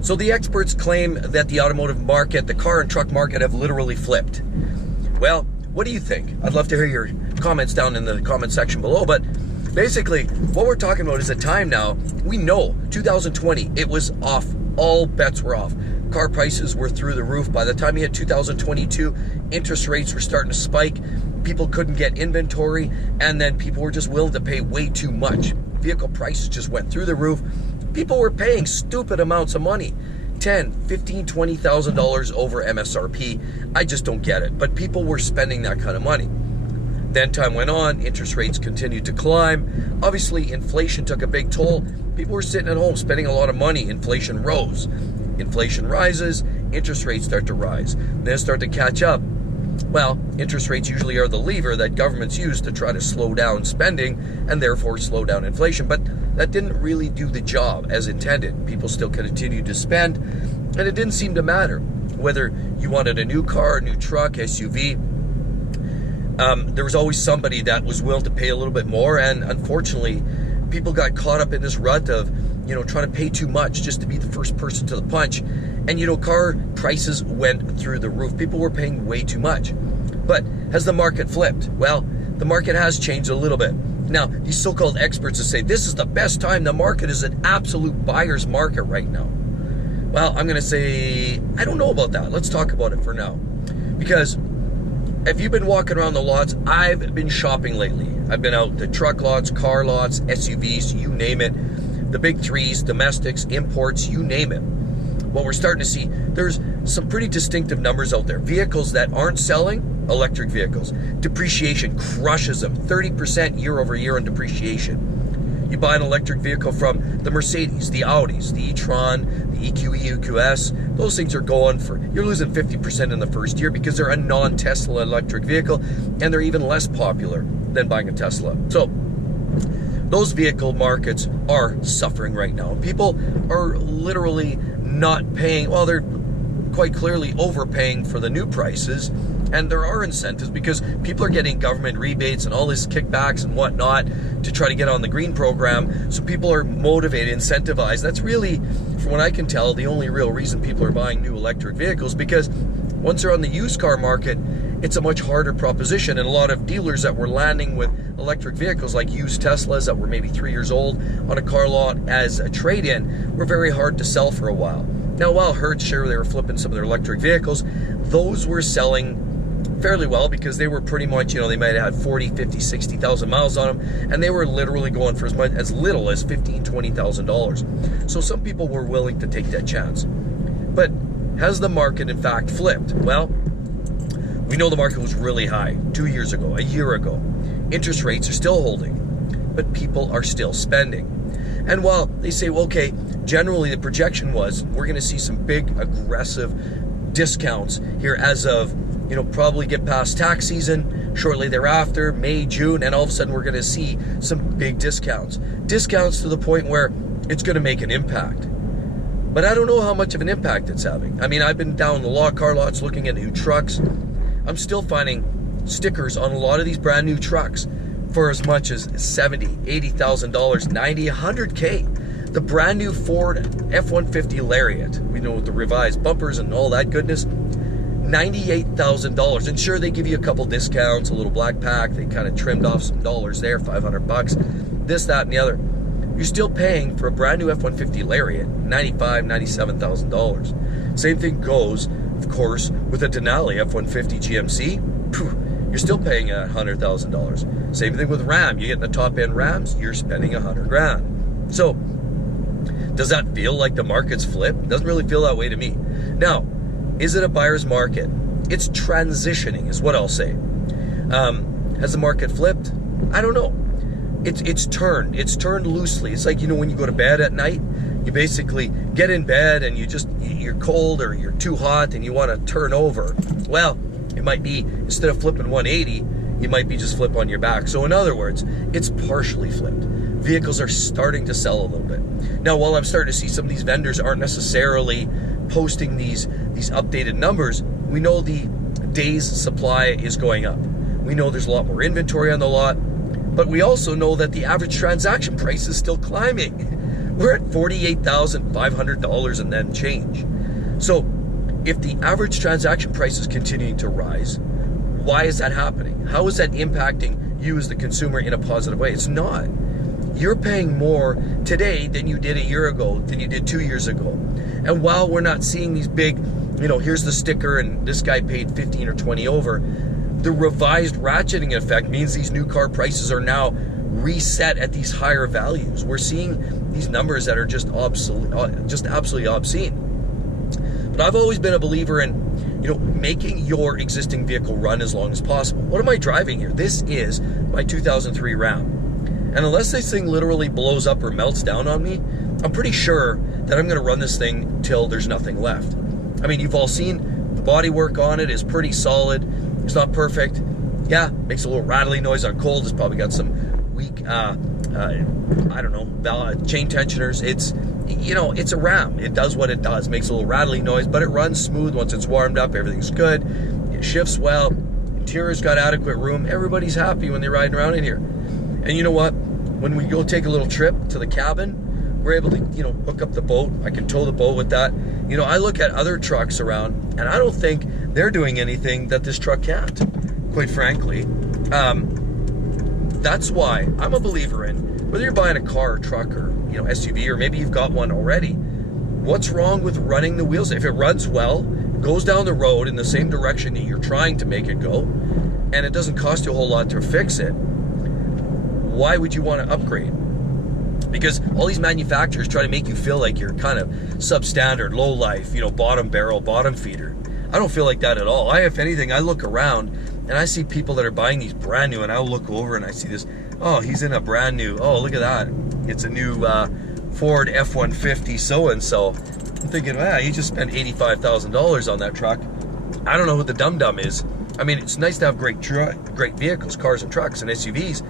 So the experts claim that the automotive market, the car and truck market, have literally flipped. Well, what do you think? I'd love to hear your comments down in the comment section below, but basically what we're talking about is a time now, we know 2020, it was off. All bets were off. Car prices were through the roof. By the time you hit 2022, interest rates were starting to spike. People couldn't get inventory, and then people were just willing to pay way too much. Vehicle prices just went through the roof. People were paying stupid amounts of money, $10,000, $15,000, $20,000 over MSRP. I just don't get it. But people were spending that kind of money. Then time went on, interest rates continued to climb. Obviously, inflation took a big toll. People were sitting at home spending a lot of money. Inflation rose. Inflation rises, interest rates start to rise. Then start to catch up. Well, interest rates usually are the lever that governments use to try to slow down spending and therefore slow down inflation. But that didn't really do the job as intended. People still continued to spend, and it didn't seem to matter whether you wanted a new car, a new truck, SUV. There was always somebody that was willing to pay a little bit more, and unfortunately, people got caught up in this rut of, trying to pay too much just to be the first person to the punch. And, car prices went through the roof. People were paying way too much. But has the market flipped? Well, the market has changed a little bit. Now, these so-called experts that say this is the best time, the market is an absolute buyer's market right now. Well, I'm going to say, I don't know about that. Let's talk about it for now. Because if you've been walking around the lots, I've been shopping lately. I've been out to truck lots, car lots, SUVs, you name it. The big threes, domestics, imports, you name it. What we're starting to see, there's some pretty distinctive numbers out there. Vehicles that aren't selling, electric vehicles. Depreciation crushes them, 30% year over year on depreciation. You buy an electric vehicle from the Mercedes, the Audis, the e-tron, the EQE, EQS, those things are going for, you're losing 50% in the first year because they're a non-Tesla electric vehicle, and they're even less popular than buying a Tesla. So those vehicle markets are suffering right now. People are literally not paying, well, they're quite clearly overpaying for the new prices, and there are incentives because people are getting government rebates and all these kickbacks and whatnot to try to get on the green program. So people are motivated, incentivized. That's really, from what I can tell, the only real reason people are buying new electric vehicles, because once they're on the used car market, it's a much harder proposition. And a lot of dealers that were landing with electric vehicles, like used Teslas that were maybe 3 years old on a car lot as a trade-in, were very hard to sell for a while. Now, while Hertz, sure, they were flipping some of their electric vehicles, those were selling fairly well because they were pretty much, they might have had 40, 50, 60,000 miles on them, and they were literally going for as little as $15,000, $20,000. So some people were willing to take that chance. But has the market in fact flipped? Well, we know the market was really high 2 years ago, a year ago. Interest rates are still holding, but people are still spending. And while they say, well, okay, generally the projection was we're going to see some big aggressive discounts here as of, probably get past tax season, shortly thereafter, May, June, and all of a sudden we're going to see some big discounts. Discounts to the point where it's going to make an impact. But I don't know how much of an impact it's having. I mean, I've been down the car lots looking at new trucks. I'm still finding stickers on a lot of these brand new trucks for as much as $70,000, $80,000, $90,000, $100K. The brand new Ford F-150 Lariat, we know with the revised bumpers and all that goodness, $98,000. And sure, they give you a couple discounts, a little black pack, they kind of trimmed off some dollars there, $500, this, that, and the other. You're still paying for a brand new F-150 Lariat, $95,000, $97,000. Same thing goes, of course, with a Denali F-150 GMC. You're still paying $100,000. Same thing with Ram. You get the top end Rams, you're spending $100,000. So, does that feel like the market's flipped? Doesn't really feel that way to me. Now, is it a buyer's market? It's transitioning, is what I'll say. Has the market flipped? I don't know. It's turned. It's turned loosely. It's like, when you go to bed at night, you basically get in bed and you're cold or you're too hot and you want to turn over. Well, it might be, instead of flipping 180, you might be just flip on your back. So in other words, it's partially flipped. Vehicles are starting to sell a little bit. Now, while I'm starting to see some of these vendors aren't necessarily posting these updated numbers, we know the days supply is going up. We know there's a lot more inventory on the lot, but we also know that the average transaction price is still climbing. We're at $48,500 and then change. So if the average transaction price is continuing to rise, why is that happening? How is that impacting you as the consumer in a positive way? It's not. You're paying more today than you did a year ago, than you did 2 years ago. And while we're not seeing these big, here's the sticker and this guy paid 15 or 20 over, the revised ratcheting effect means these new car prices are now reset at these higher values. We're seeing these numbers that are just absolutely obscene. But I've always been a believer in, making your existing vehicle run as long as possible. What am I driving here? This is my 2003 Ram. And unless this thing literally blows up or melts down on me, I'm pretty sure that I'm gonna run this thing till there's nothing left. I mean, you've all seen the bodywork on it is pretty solid. It's not perfect. Yeah, makes a little rattling noise on cold. It's probably got some weak, chain tensioners. It's a Ram. It does what it does. Makes a little rattling noise, but it runs smooth once it's warmed up. Everything's good. It shifts well. Interior's got adequate room. Everybody's happy when they're riding around in here. And you know what? When we go take a little trip to the cabin, we're able to, hook up the boat. I can tow the boat with that. I look at other trucks around, and I don't think they're doing anything that this truck can't, quite frankly. That's why I'm a believer in, whether you're buying a car or truck or, SUV, or maybe you've got one already, what's wrong with running the wheels? If it runs well, goes down the road in the same direction that you're trying to make it go, and it doesn't cost you a whole lot to fix it, why would you want to upgrade? Because all these manufacturers try to make you feel like you're kind of substandard, low life, bottom barrel, bottom feeder. I don't feel like that at all. If anything, I look around and I see people that are buying these brand new, and I'll look over and I see this, oh, he's in a brand new, oh, look at that. It's a new Ford F-150 so-and-so. I'm thinking, he just spent $85,000 on that truck. I don't know who the dum-dum is. I mean, it's nice to have great vehicles, cars and trucks and SUVs,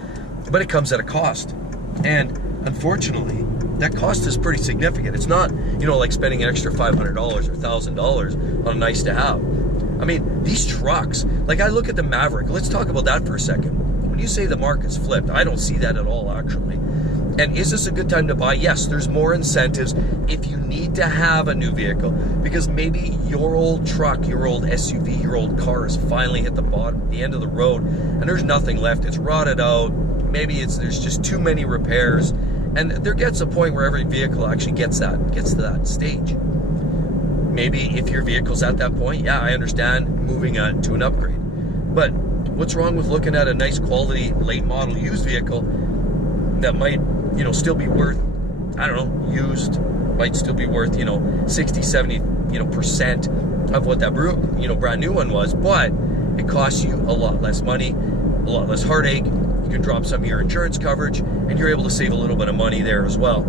but it comes at a cost. And unfortunately, that cost is pretty significant. It's not, like spending an extra $500 or $1,000 on a nice to have. I mean, these trucks, like I look at the Maverick. Let's talk about that for a second. When you say the market's flipped, I don't see that at all, actually. And is this a good time to buy? Yes, there's more incentives if you need to have a new vehicle, because maybe your old truck, your old SUV, your old car has finally hit the end of the road, and there's nothing left. It's rotted out. Maybe there's just too many repairs, and there gets a point where every vehicle actually gets to that stage. Maybe if your vehicle's at that point, yeah, I understand moving on to an upgrade. But what's wrong with looking at a nice quality late model used vehicle that might, still be worth, used, might still be worth, 60, 70%, of what that brand new one was, but it costs you a lot less money, a lot less heartache. You can drop some of your insurance coverage, and you're able to save a little bit of money there as well.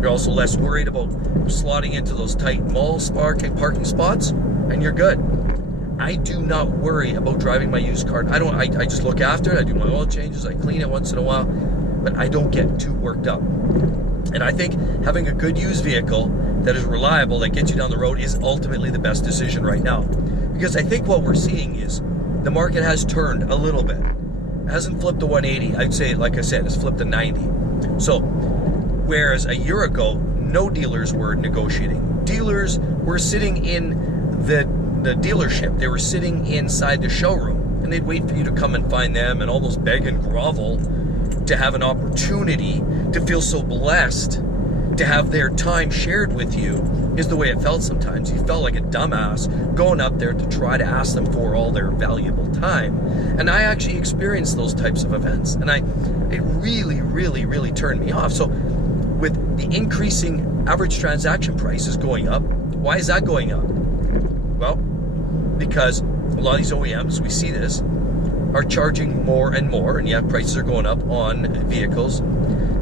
You're also less worried about slotting into those tight mall parking spots, and you're good. I do not worry about driving my used car. I just look after it. I do my oil changes. I clean it once in a while, but I don't get too worked up. And I think having a good used vehicle that is reliable, that gets you down the road, is ultimately the best decision right now. Because I think what we're seeing is the market has turned a little bit. It hasn't flipped to 180. I'd say, like I said, it's flipped to 90. So, whereas a year ago, no dealers were negotiating. Dealers were sitting in the dealership. They were sitting inside the showroom, and they'd wait for you to come and find them and almost beg and grovel to have an opportunity to feel so blessed to have their time shared with you, is the way it felt sometimes. You felt like a dumbass going up there to try to ask them for all their valuable time. And I actually experienced those types of events, and it really, really, really turned me off. So with the increasing average transaction prices going up, why is that going up? Well, because a lot of these OEMs, we see this, are charging more and more, and yeah, prices are going up on vehicles.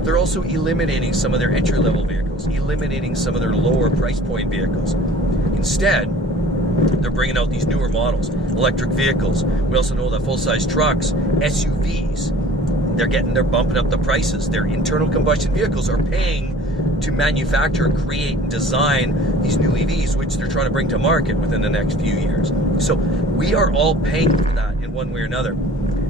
They're also eliminating some of their entry-level vehicles, eliminating some of their lower price point vehicles. Instead, they're bringing out these newer models, electric vehicles. We also know that full-size trucks, SUVs, they're bumping up the prices. Their internal combustion vehicles are paying to manufacture, create, and design these new EVs, which they're trying to bring to market within the next few years. So we are all paying for that in one way or another.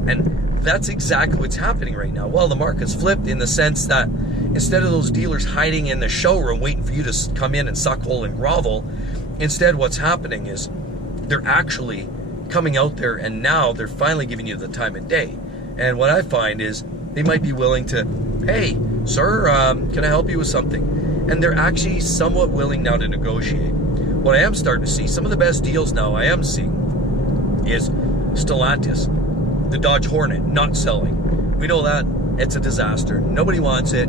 And that's exactly what's happening right now. Well, the market's flipped in the sense that instead of those dealers hiding in the showroom waiting for you to come in and suck hole and grovel, instead what's happening is they're actually coming out there, and now they're finally giving you the time of day. And what I find is they might be willing to, hey, sir, can I help you with something? And they're actually somewhat willing now to negotiate. What I am starting to see, some of the best deals now I am seeing is Stellantis, the Dodge Hornet, not selling. We know that it's a disaster. Nobody wants it.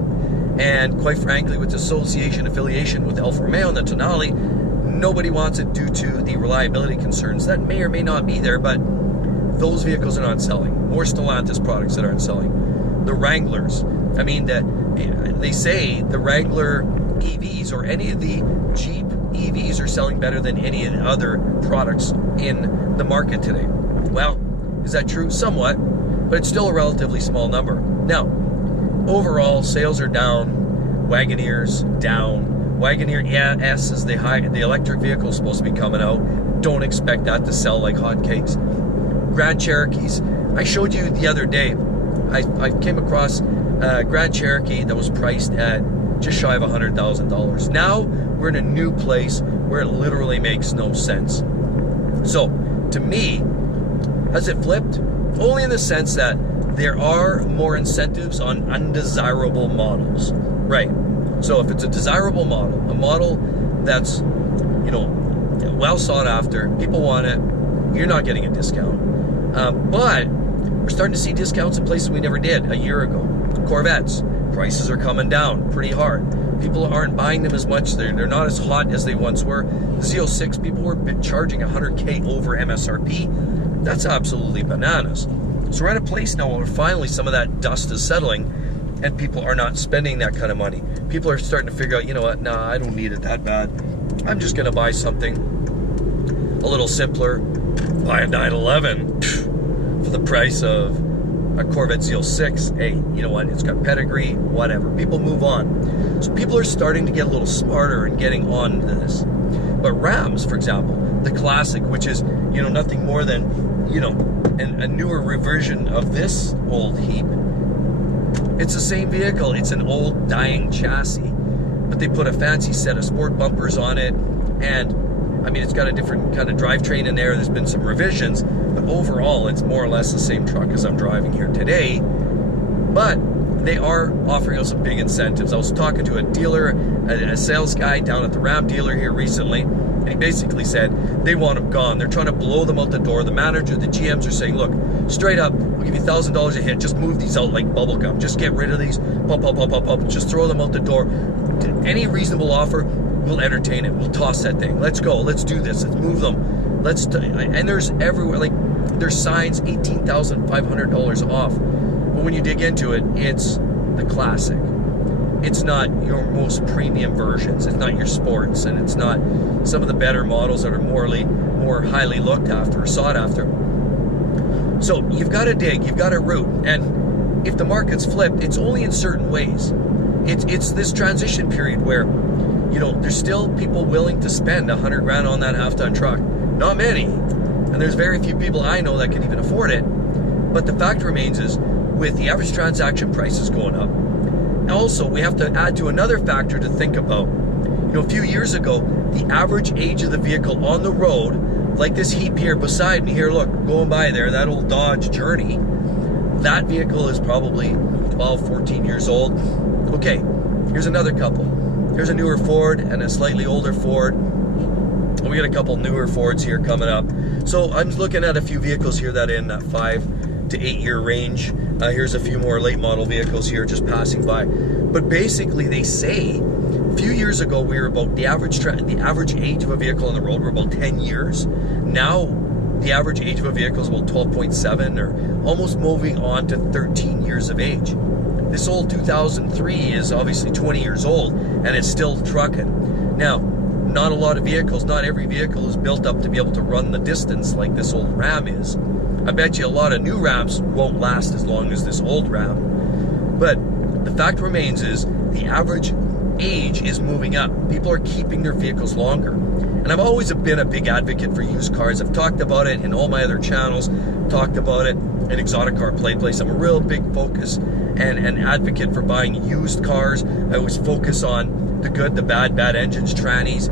And quite frankly, with association affiliation with Alfa Romeo and the Tonale, nobody wants it due to the reliability concerns that may or may not be there, but those vehicles are not selling. More Stellantis products that aren't selling. The Wranglers, I mean, they say the Wrangler EVs or any of the Jeep EVs are selling better than any of the other products in the market today. Well, is that true? Somewhat, but it's still a relatively small number. Now, overall, sales are down. Wagoneer's down. Wagoneer S is the electric vehicle supposed to be coming out. Don't expect that to sell like hotcakes. Grand Cherokees. I showed you the other day. I came across a Grand Cherokee that was priced at just shy of $100,000. Now we're in a new place where it literally makes no sense. So, to me, has it flipped? Only in the sense that there are more incentives on undesirable models. Right. So if it's a desirable model, a model that's, well sought after, people want it, you're not getting a discount. But we're starting to see discounts in places we never did a year ago. Corvettes, prices are coming down pretty hard. People aren't buying them as much. They're not as hot as they once were. The Z06, people were charging $100K over MSRP. That's absolutely bananas. So we're at a place now where finally some of that dust is settling and people are not spending that kind of money. People are starting to figure out, you know what, nah, I don't need it that bad. I'm just gonna buy something a little simpler, buy a 911 for the price of a Corvette Z06. Hey, you know what, it's got pedigree, whatever. People move on. So people are starting to get a little smarter and getting on this. But Rams, for example, the classic, which is, nothing more than, a newer reversion of this old heap. It's the same vehicle. It's an old dying chassis, but they put a fancy set of sport bumpers on it, and it's got a different kind of drivetrain in there. There's been some revisions, but overall it's more or less the same truck as I'm driving here today. But they are offering us some big incentives. I was talking to a dealer, a sales guy down at the Ram dealer here recently, and he basically said they want them gone. They're trying to blow them out the door. The manager, the GMs are saying, look, straight up, we'll give you $1,000 a hit. Just move these out like bubble gum. Just get rid of these. Pop. Just throw them out the door. Any reasonable offer, we'll entertain it. We'll toss that thing. Let's go. Let's do this. Let's move them. And there's everywhere, there's signs, $18,500 off. But when you dig into it, it's the classic. It's not your most premium versions. It's not your sports, and it's not some of the better models that are more highly looked after or sought after. So you've got to dig, you've got to root, and if the market's flipped, it's only in certain ways. It's this transition period where, there's still people willing to spend $100 grand on that half-ton truck. Not many, and there's very few people I know that can even afford it. But the fact remains is, with the average transaction prices going up, also we have to add to another factor to think about. A few years ago, the average age of the vehicle on the road, like this heap here beside me here, look, going by there, that old Dodge Journey, that vehicle is probably 12, 14 years old. Okay, here's another couple. Here's a newer Ford and a slightly older Ford. We got a couple newer Fords here coming up. So I'm looking at a few vehicles here that are in that 5 to 8 year range. Here's a few more late model vehicles here just passing by. But basically they say, a few years ago we were about the average age of a vehicle on the road were about 10 years. Now the average age of a vehicle is about 12.7, or almost moving on to 13 years of age. This old 2003 is obviously 20 years old and it's still trucking. Now, not a lot of vehicles, not every vehicle is built up to be able to run the distance like this old Ram is. I bet you a lot of new Rams won't last as long as this old Ram. But the fact remains is the average age is moving up. People are keeping their vehicles longer. And I've always been a big advocate for used cars. I've talked about it in all my other channels, talked about it in Exotic Car Play Place. I'm a real big focus and an advocate for buying used cars. I always focus on the good, the bad engines, trannies,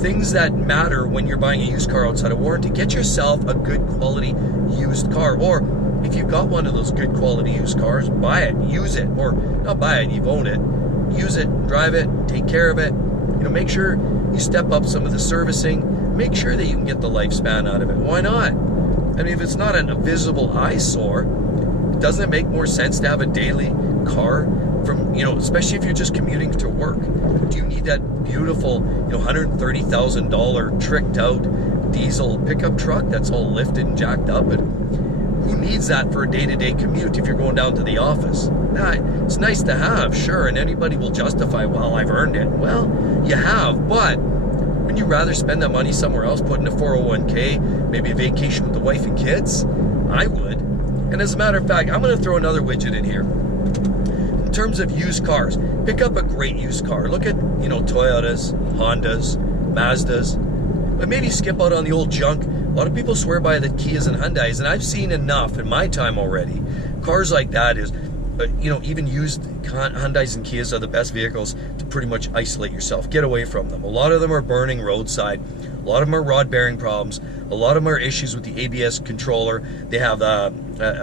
things that matter when you're buying a used car outside of warranty. Get yourself a good quality used car, or if you've got one of those good quality used cars, buy it, use it, or not buy it, you've owned it, use it, drive it, take care of it. Make sure you step up some of the servicing, make sure that you can get the lifespan out of it. Why not? I mean, if it's not a visible eyesore, doesn't it make more sense to have a daily car from, especially if you're just commuting to work? Do you need that beautiful, $130,000 tricked out diesel pickup truck that's all lifted and jacked up? And who needs that for a day-to-day commute if you're going down to the office? It's nice to have, sure, and anybody will justify, well, I've earned it. Well, you have, but wouldn't you rather spend that money somewhere else, put in a 401k, maybe a vacation with the wife and kids? I would. And as a matter of fact, I'm going to throw another widget in here. In terms of used cars, pick up a great used car. Look at, Toyotas, Hondas, Mazdas, but maybe skip out on the old junk. A lot of people swear by the Kias and Hyundais, and I've seen enough in my time already. Cars like that is, even used Hyundais and Kias are the best vehicles to pretty much isolate yourself. Get away from them. A lot of them are burning roadside. A lot of them are rod bearing problems. A lot of them are issues with the ABS controller. They have a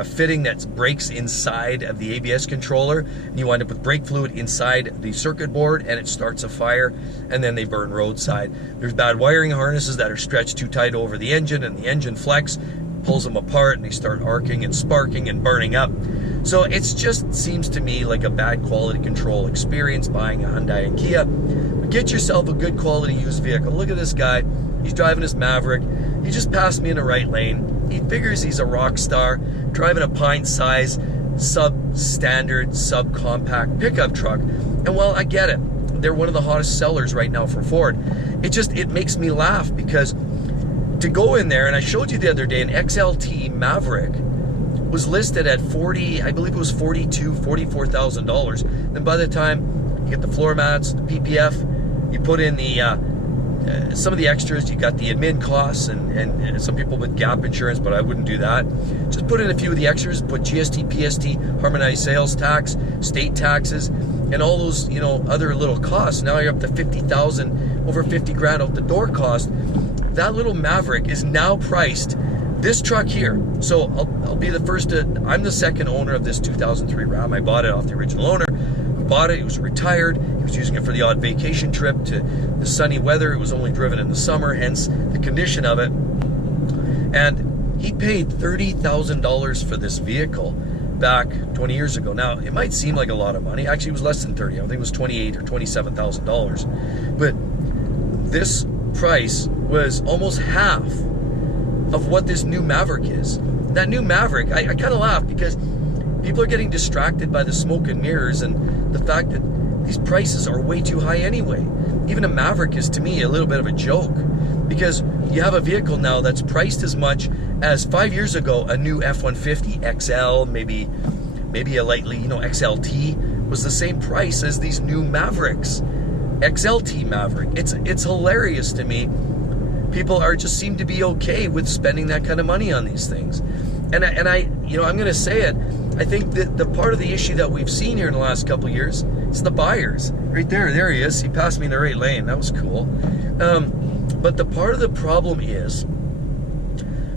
fitting that breaks inside of the ABS controller, and you wind up with brake fluid inside the circuit board, and it starts a fire, and then they burn roadside. There's bad wiring harnesses that are stretched too tight over the engine, and the engine flex pulls them apart, and they start arcing and sparking and burning up. So it just seems to me like a bad quality control experience buying a Hyundai and Kia. But get yourself a good quality used vehicle. Look at this guy. He's driving his Maverick. He just passed me in the right lane. He figures he's a rock star, driving a pint-size, sub-standard, sub-compact pickup truck. And well, I get it. They're one of the hottest sellers right now for Ford. It makes me laugh because to go in there, and I showed you the other day, an XLT Maverick was listed at I believe it was $44,000. Then by the time you get the floor mats, the PPF, you put in the some of the extras, you got the admin costs and some people with gap insurance, but I wouldn't do that. Just put in a few of the extras, put GST, PST, harmonized sales tax, state taxes, and all those other little costs. Now you're up to 50,000, over 50 grand out the door cost. That little Maverick is now priced. This truck here, so I'll be the first to, I'm the second owner of this 2003 Ram. I bought it off the original owner who bought it. He was retired. He was using it for the odd vacation trip to the sunny weather. It was only driven in the summer, hence the condition of it. And he paid $30,000 for this vehicle back 20 years ago. Now, it might seem like a lot of money. Actually, it was less than 30. I think it was $28,000 or $27,000. But this price was almost half of what this new Maverick is. That new Maverick, I kind of laugh because people are getting distracted by the smoke and mirrors and the fact that these prices are way too high anyway. Even a Maverick is, to me, a little bit of a joke because you have a vehicle now that's priced as much as 5 years ago a new F-150 XL, maybe a lightly, XLT was the same price as these new Mavericks. XLT Maverick. It's hilarious to me. People just seem to be okay with spending that kind of money on these things. And I I'm going to say it. I think that the part of the issue that we've seen here in the last couple of years is the buyers. Right there he is. He passed me in the right lane. That was cool. But the part of the problem is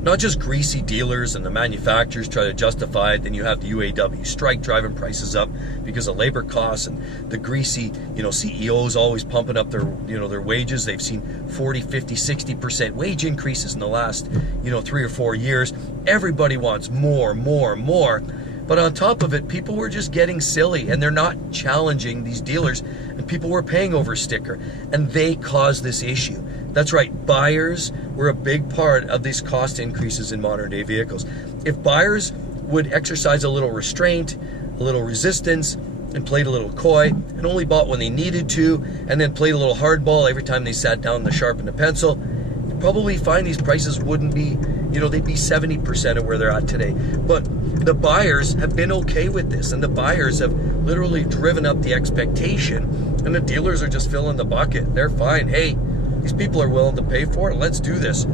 not just greasy dealers and the manufacturers try to justify it. Then you have the UAW strike driving prices up because of labor costs, and the greasy, CEOs always pumping up their, their wages. They've seen 40, 50, 60% wage increases in the last, 3 or 4 years. Everybody wants more. But on top of it, people were just getting silly, and they're not challenging these dealers, and people were paying over sticker, and they caused this issue. That's right, buyers were a big part of these cost increases in modern day vehicles. If buyers would exercise a little restraint, a little resistance, and played a little coy, and only bought when they needed to, and then played a little hardball every time they sat down to sharpen a pencil, probably find these prices wouldn't be, they'd be 70% of where they're at today. But the buyers have been okay with this, and the buyers have literally driven up the expectation, and the dealers are just filling the bucket. They're fine. Hey, these people are willing to pay for it. Let's do this.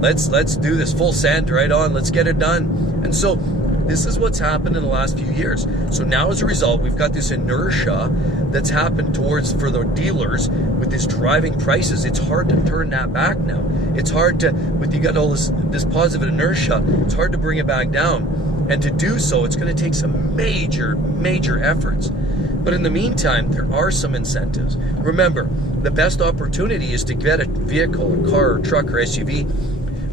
Let's do this full send right on. Let's get it done. And so this is what's happened in the last few years. So now as a result, we've got this inertia that's happened for the dealers with this driving prices. It's hard to turn that back now. It's hard to, you got all this positive inertia, it's hard to bring it back down. And to do so, it's going to take some major efforts. But in the meantime, there are some incentives. Remember, the best opportunity is to get a vehicle, a car, or truck, or SUV,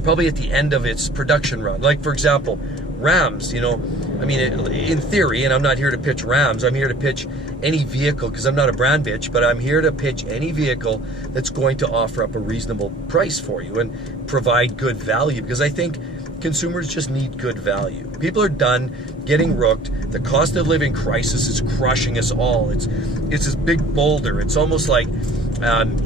probably at the end of its production run. Like, for example, Rams, in theory, and I'm not here to pitch Rams, I'm here to pitch any vehicle, because I'm not a brand bitch, but I'm here to pitch any vehicle that's going to offer up a reasonable price for you and provide good value, because I think consumers just need good value. People are done getting rooked. The cost of living crisis is crushing us all. It's this big boulder. It's almost like, I don't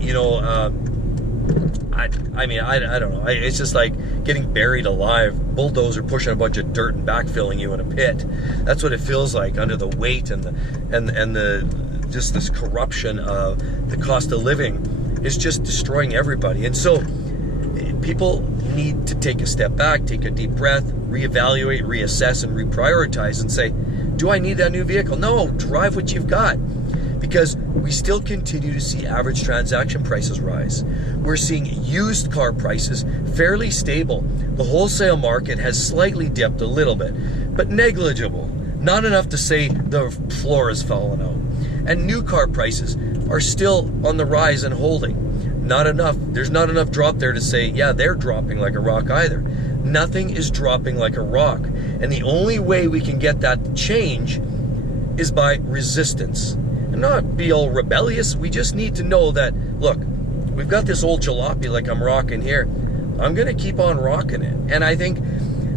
know. It's just like getting buried alive. Bulldozer pushing a bunch of dirt and backfilling you in a pit. That's what it feels like under the weight and the just this corruption of the cost of living is just destroying everybody. And so people need to take a step back, take a deep breath, reevaluate, reassess, and reprioritize and say, do I need that new vehicle? No, drive what you've got. Because we still continue to see average transaction prices rise. We're seeing used car prices fairly stable. The wholesale market has slightly dipped a little bit, but negligible. Not enough to say the floor has fallen out. And new car prices are still on the rise and holding. Not enough. There's not enough drop there to say, yeah, they're dropping like a rock either. Nothing is dropping like a rock. And the only way we can get that to change is by resistance. And not be all rebellious. We just need to know that, look, we've got this old jalopy like I'm rocking here. I'm going to keep on rocking it. And I think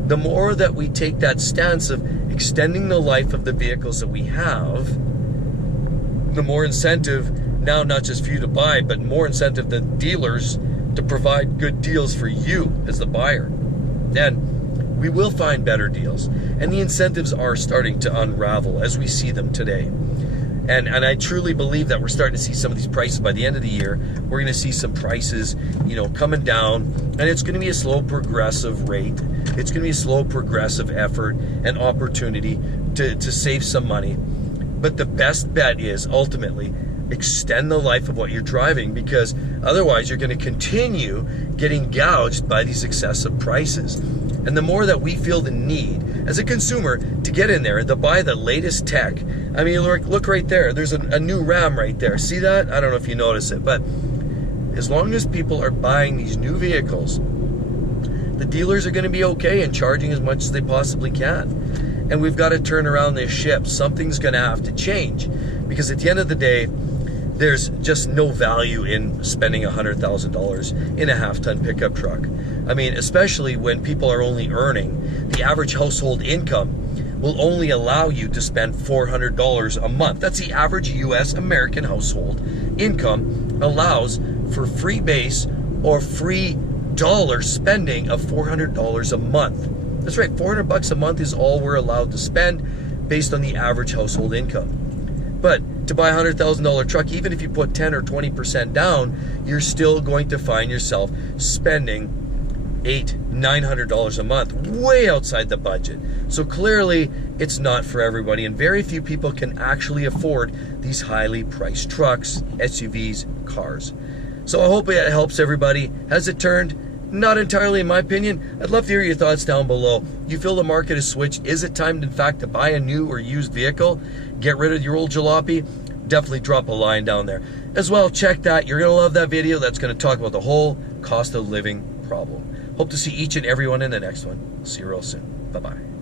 the more that we take that stance of extending the life of the vehicles that we have, the more incentive now, not just for you to buy, but more incentive than dealers to provide good deals for you as the buyer. And we will find better deals. And the incentives are starting to unravel as we see them today. And I truly believe that we're starting to see some of these prices by the end of the year. We're going to see some prices, coming down, and it's going to be a slow progressive rate. It's going to be a slow progressive effort and opportunity to save some money. But the best bet is ultimately extend the life of what you're driving, because otherwise you're going to continue getting gouged by these excessive prices. And the more that we feel the need as a consumer to get in there and to buy the latest tech, I mean, look right there. There's a new Ram right there. See that? I don't know if you notice it, but as long as people are buying these new vehicles, the dealers are going to be okay in charging as much as they possibly can. And we've got to turn around this ship. Something's going to have to change, because at the end of the day, there's just no value in spending $100,000 in a half-ton pickup truck. I mean, especially when people are only earning, the average household income will only allow you to spend $400 a month. That's the average US American household income allows for free base or free dollar spending of $400 a month. That's right, $400 a month is all we're allowed to spend based on the average household income. But to buy a $100,000 truck, even if you put 10 or 20% down, you're still going to find yourself spending $800-900 a month, way outside the budget. So clearly, it's not for everybody, and very few people can actually afford these highly priced trucks, SUVs, cars. So I hope it helps everybody. Has it turned? Not entirely, in my opinion. I'd love to hear your thoughts down below. You feel the market has switched? Is it time, in fact, to buy a new or used vehicle? Get rid of your old jalopy? Definitely drop a line down there. As well, check that. You're going to love that video. That's going to talk about the whole cost of living problem. Hope to see each and every one in the next one. See you real soon. Bye-bye.